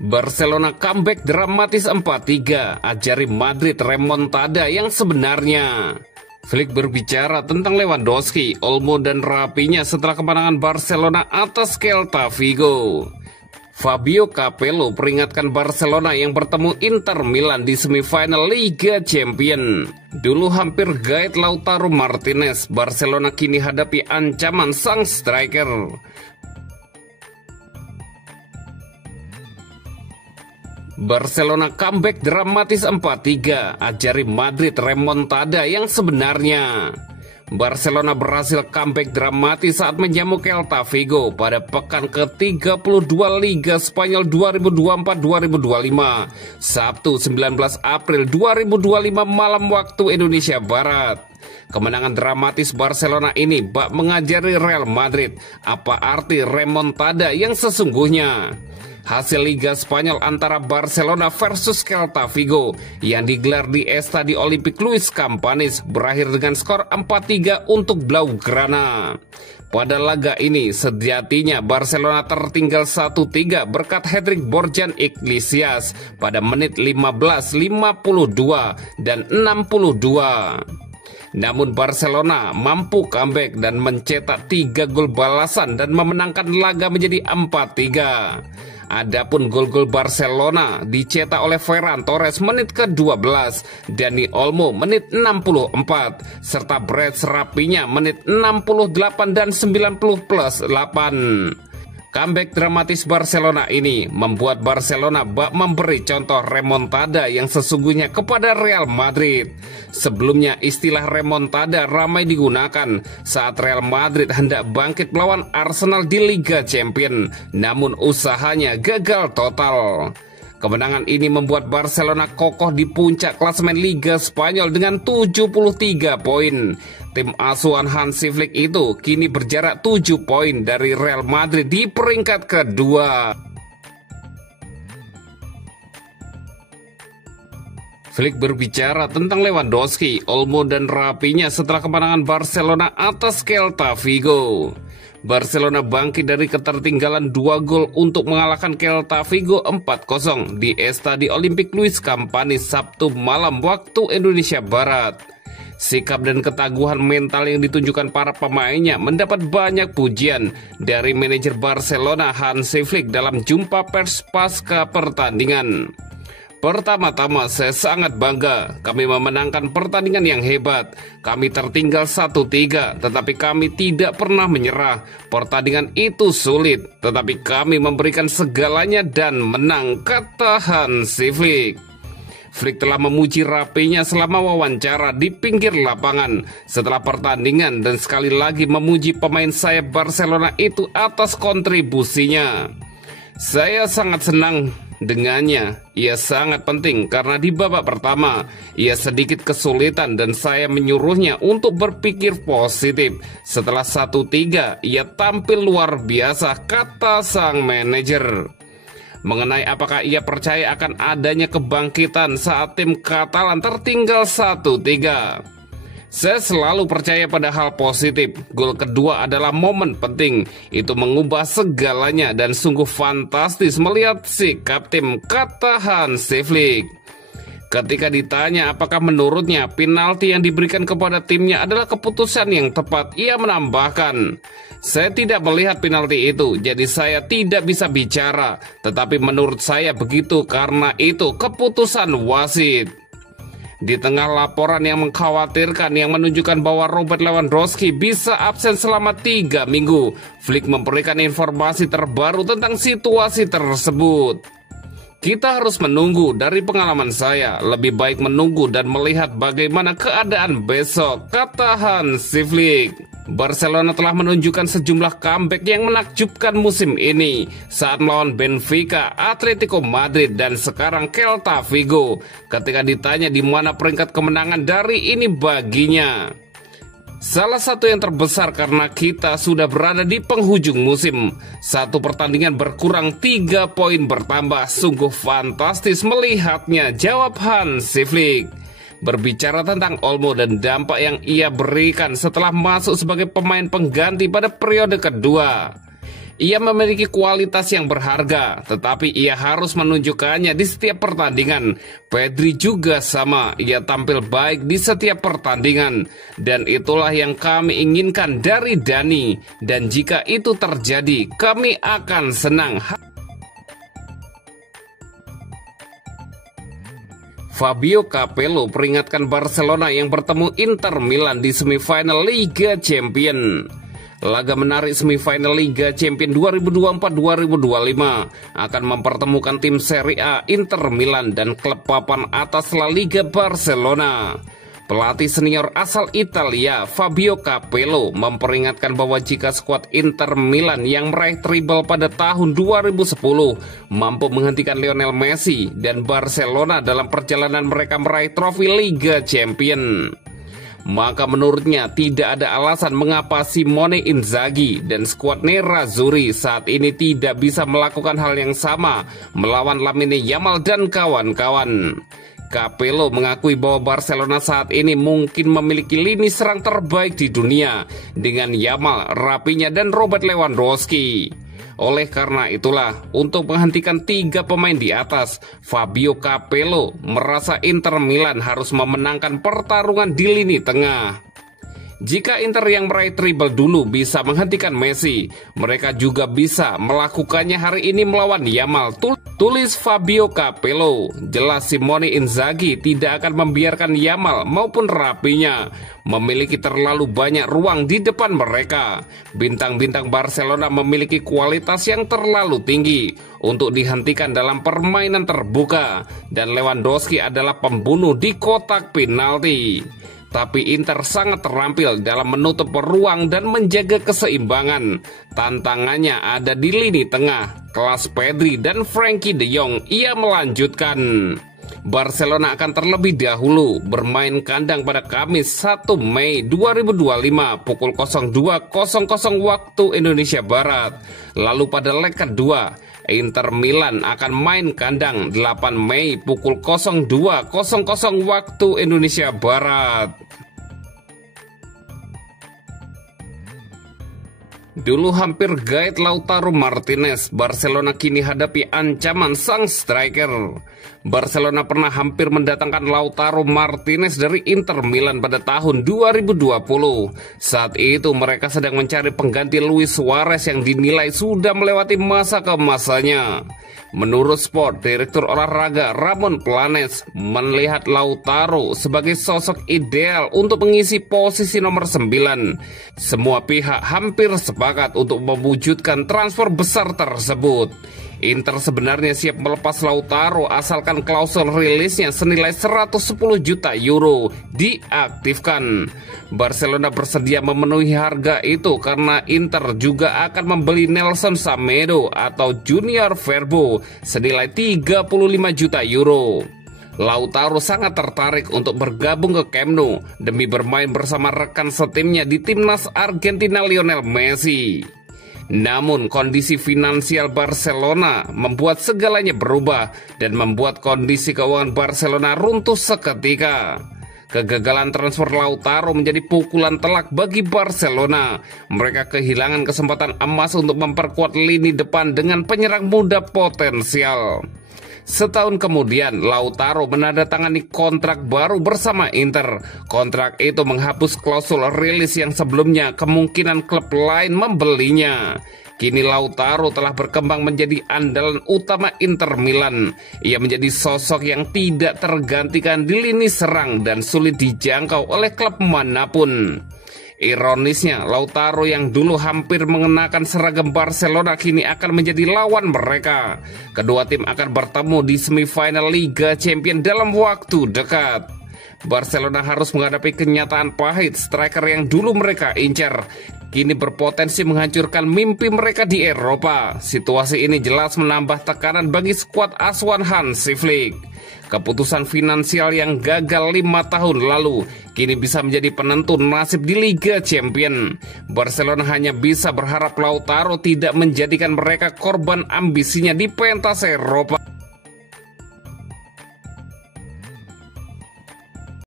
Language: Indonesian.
Barcelona comeback dramatis 4-3, ajari Madrid remontada yang sebenarnya. Flick berbicara tentang Lewandowski, Olmo dan Rapinya setelah kemenangan Barcelona atas Celta Vigo. Fabio Capello peringatkan Barcelona yang bertemu Inter Milan di semifinal Liga Champions. Dulu hampir gaet Lautaro Martinez, Barcelona kini hadapi ancaman sang striker. Barcelona comeback dramatis 4-3, ajari Madrid remontada yang sebenarnya. Barcelona berhasil comeback dramatis saat menjamu Celta Vigo pada pekan ke-32 Liga Spanyol 2024-2025, Sabtu 19 April 2025 malam waktu Indonesia Barat. Kemenangan dramatis Barcelona ini bak mengajari Real Madrid apa arti remontada yang sesungguhnya. Hasil Liga Spanyol antara Barcelona versus Celta Vigo yang digelar di Estadio Olímpic Luis Companys berakhir dengan skor 4-3 untuk Blaugrana. Pada laga ini sejatinya Barcelona tertinggal 1-3 berkat hat-trick Borjan Iglesias pada menit 15, 52, dan 62. Namun Barcelona mampu comeback dan mencetak 3 gol balasan dan memenangkan laga menjadi 4-3. Adapun gol-gol Barcelona dicetak oleh Ferran Torres menit ke-12, Dani Olmo menit 64, serta Brett Rapinya menit 68 dan 90+8. Comeback dramatis Barcelona ini membuat Barcelona bak memberi contoh remontada yang sesungguhnya kepada Real Madrid. Sebelumnya istilah remontada ramai digunakan saat Real Madrid hendak bangkit melawan Arsenal di Liga Champions, namun usahanya gagal total. Kemenangan ini membuat Barcelona kokoh di puncak klasemen Liga Spanyol dengan 73 poin. Tim asuhan Hansi Flick itu kini berjarak 7 poin dari Real Madrid di peringkat kedua. Flick berbicara tentang Lewandowski, Olmo dan Rapinya setelah kemenangan Barcelona atas Celta Vigo. Barcelona bangkit dari ketertinggalan 2 gol untuk mengalahkan Celta Vigo 4-0 di Estadio Olímpic Luis Companys Sabtu malam waktu Indonesia Barat. Sikap dan ketangguhan mental yang ditunjukkan para pemainnya mendapat banyak pujian dari manajer Barcelona Hansi Flick dalam jumpa pers pasca pertandingan. Pertama-tama saya sangat bangga, kami memenangkan pertandingan yang hebat. Kami tertinggal 1-3, tetapi kami tidak pernah menyerah. Pertandingan itu sulit, tetapi kami memberikan segalanya dan menang, kata Hansi Flick. Flick telah memuji Rapinya selama wawancara di pinggir lapangan setelah pertandingan dan sekali lagi memuji pemain sayap Barcelona itu atas kontribusinya. Saya sangat senang dengannya, ia sangat penting karena di babak pertama ia sedikit kesulitan dan saya menyuruhnya untuk berpikir positif. Setelah 1-3 ia tampil luar biasa, kata sang manajer. Mengenai apakah ia percaya akan adanya kebangkitan saat tim Katalan tertinggal 1-3. Saya selalu percaya pada hal positif. Gol kedua adalah momen penting. Itu mengubah segalanya dan sungguh fantastis melihat sikap tim, kata Hansi Flick. Ketika ditanya apakah menurutnya penalti yang diberikan kepada timnya adalah keputusan yang tepat, ia menambahkan, saya tidak melihat penalti itu, jadi saya tidak bisa bicara. Tetapi menurut saya begitu karena itu keputusan wasit. Di tengah laporan yang mengkhawatirkan yang menunjukkan bahwa Robert Lewandowski bisa absen selama 3 minggu, Flick memberikan informasi terbaru tentang situasi tersebut. Kita harus menunggu, dari pengalaman saya, lebih baik menunggu dan melihat bagaimana keadaan besok, kata Hansi Flick. Barcelona telah menunjukkan sejumlah comeback yang menakjubkan musim ini saat melawan Benfica, Atletico Madrid, dan sekarang Celta Vigo. Ketika ditanya di mana peringkat kemenangan dari ini baginya, salah satu yang terbesar karena kita sudah berada di penghujung musim. 1 pertandingan berkurang, 3 poin bertambah. Sungguh fantastis melihatnya, jawab Hansi Flick. Berbicara tentang Olmo dan dampak yang ia berikan setelah masuk sebagai pemain pengganti pada periode kedua, Ia memiliki kualitas yang berharga, tetapi ia harus menunjukkannya di setiap pertandingan. Pedri juga sama, ia tampil baik di setiap pertandingan. Dan itulah yang kami inginkan dari Dani. Dan jika itu terjadi, kami akan senang. Fabio Capello peringatkan Barcelona yang bertemu Inter Milan di semifinal Liga Champions. Laga menarik semifinal Liga Champions 2024-2025 akan mempertemukan tim Serie A Inter Milan dan klub papan atas La Liga Barcelona. Pelatih senior asal Italia Fabio Capello memperingatkan bahwa jika skuad Inter Milan yang meraih treble pada tahun 2010 mampu menghentikan Lionel Messi dan Barcelona dalam perjalanan mereka meraih trofi Liga Champions, maka menurutnya tidak ada alasan mengapa Simone Inzaghi dan skuad Nerazzurri saat ini tidak bisa melakukan hal yang sama melawan Lamine Yamal dan kawan-kawan. Capello mengakui bahwa Barcelona saat ini mungkin memiliki lini serang terbaik di dunia dengan Yamal, Rafinha, dan Robert Lewandowski. Oleh karena itulah, untuk menghentikan 3 pemain di atas, Fabio Capello merasa Inter Milan harus memenangkan pertarungan di lini tengah. Jika Inter yang meraih treble dulu bisa menghentikan Messi, mereka juga bisa melakukannya hari ini melawan Yamal, tulis Fabio Capello. Jelas Simone Inzaghi tidak akan membiarkan Yamal maupun Rafinha memiliki terlalu banyak ruang di depan mereka. Bintang-bintang Barcelona memiliki kualitas yang terlalu tinggi untuk dihentikan dalam permainan terbuka, dan Lewandowski adalah pembunuh di kotak penalti. Tapi Inter sangat terampil dalam menutup ruang dan menjaga keseimbangan. Tantangannya ada di lini tengah, kelas Pedri dan Frenkie de Jong. Ia melanjutkan, Barcelona akan terlebih dahulu bermain kandang pada Kamis 1 Mei 2025 pukul 02.00 waktu Indonesia Barat. Lalu pada leg kedua, Inter Milan akan main kandang 8 Mei pukul 02.00 waktu Indonesia Barat. Dulu hampir gaet Lautaro Martinez, Barcelona kini hadapi ancaman sang striker. Barcelona pernah hampir mendatangkan Lautaro Martinez dari Inter Milan pada tahun 2020. Saat itu mereka sedang mencari pengganti Luis Suarez yang dinilai sudah melewati masa keemasannya. Menurut Sport, Direktur Olahraga Ramon Planes melihat Lautaro sebagai sosok ideal untuk mengisi posisi nomor 9. Semua pihak hampir sepakat untuk mewujudkan transfer besar tersebut. Inter sebenarnya siap melepas Lautaro asalkan klausul rilisnya senilai 110 juta euro diaktifkan. Barcelona bersedia memenuhi harga itu karena Inter juga akan membeli Nelson Semedo atau Junior Verbo senilai 35 juta euro. Lautaro sangat tertarik untuk bergabung ke Camp Nou demi bermain bersama rekan setimnya di timnas Argentina Lionel Messi. Namun kondisi finansial Barcelona membuat segalanya berubah dan membuat kondisi keuangan Barcelona runtuh seketika. Kegagalan transfer Lautaro menjadi pukulan telak bagi Barcelona. Mereka kehilangan kesempatan emas untuk memperkuat lini depan dengan penyerang muda potensial. Setahun kemudian, Lautaro menandatangani kontrak baru bersama Inter. Kontrak itu menghapus klausul rilis yang sebelumnya kemungkinan klub lain membelinya. Kini Lautaro telah berkembang menjadi andalan utama Inter Milan. Ia menjadi sosok yang tidak tergantikan di lini serang dan sulit dijangkau oleh klub manapun. Ironisnya, Lautaro yang dulu hampir mengenakan seragam Barcelona kini akan menjadi lawan mereka. Kedua tim akan bertemu di semifinal Liga Champions dalam waktu dekat. Barcelona harus menghadapi kenyataan pahit, striker yang dulu mereka incar kini berpotensi menghancurkan mimpi mereka di Eropa. Situasi ini jelas menambah tekanan bagi skuad asuhan Hansi Flick. Keputusan finansial yang gagal 5 tahun lalu kini bisa menjadi penentu nasib di Liga Champions. Barcelona hanya bisa berharap Lautaro tidak menjadikan mereka korban ambisinya di pentas Eropa.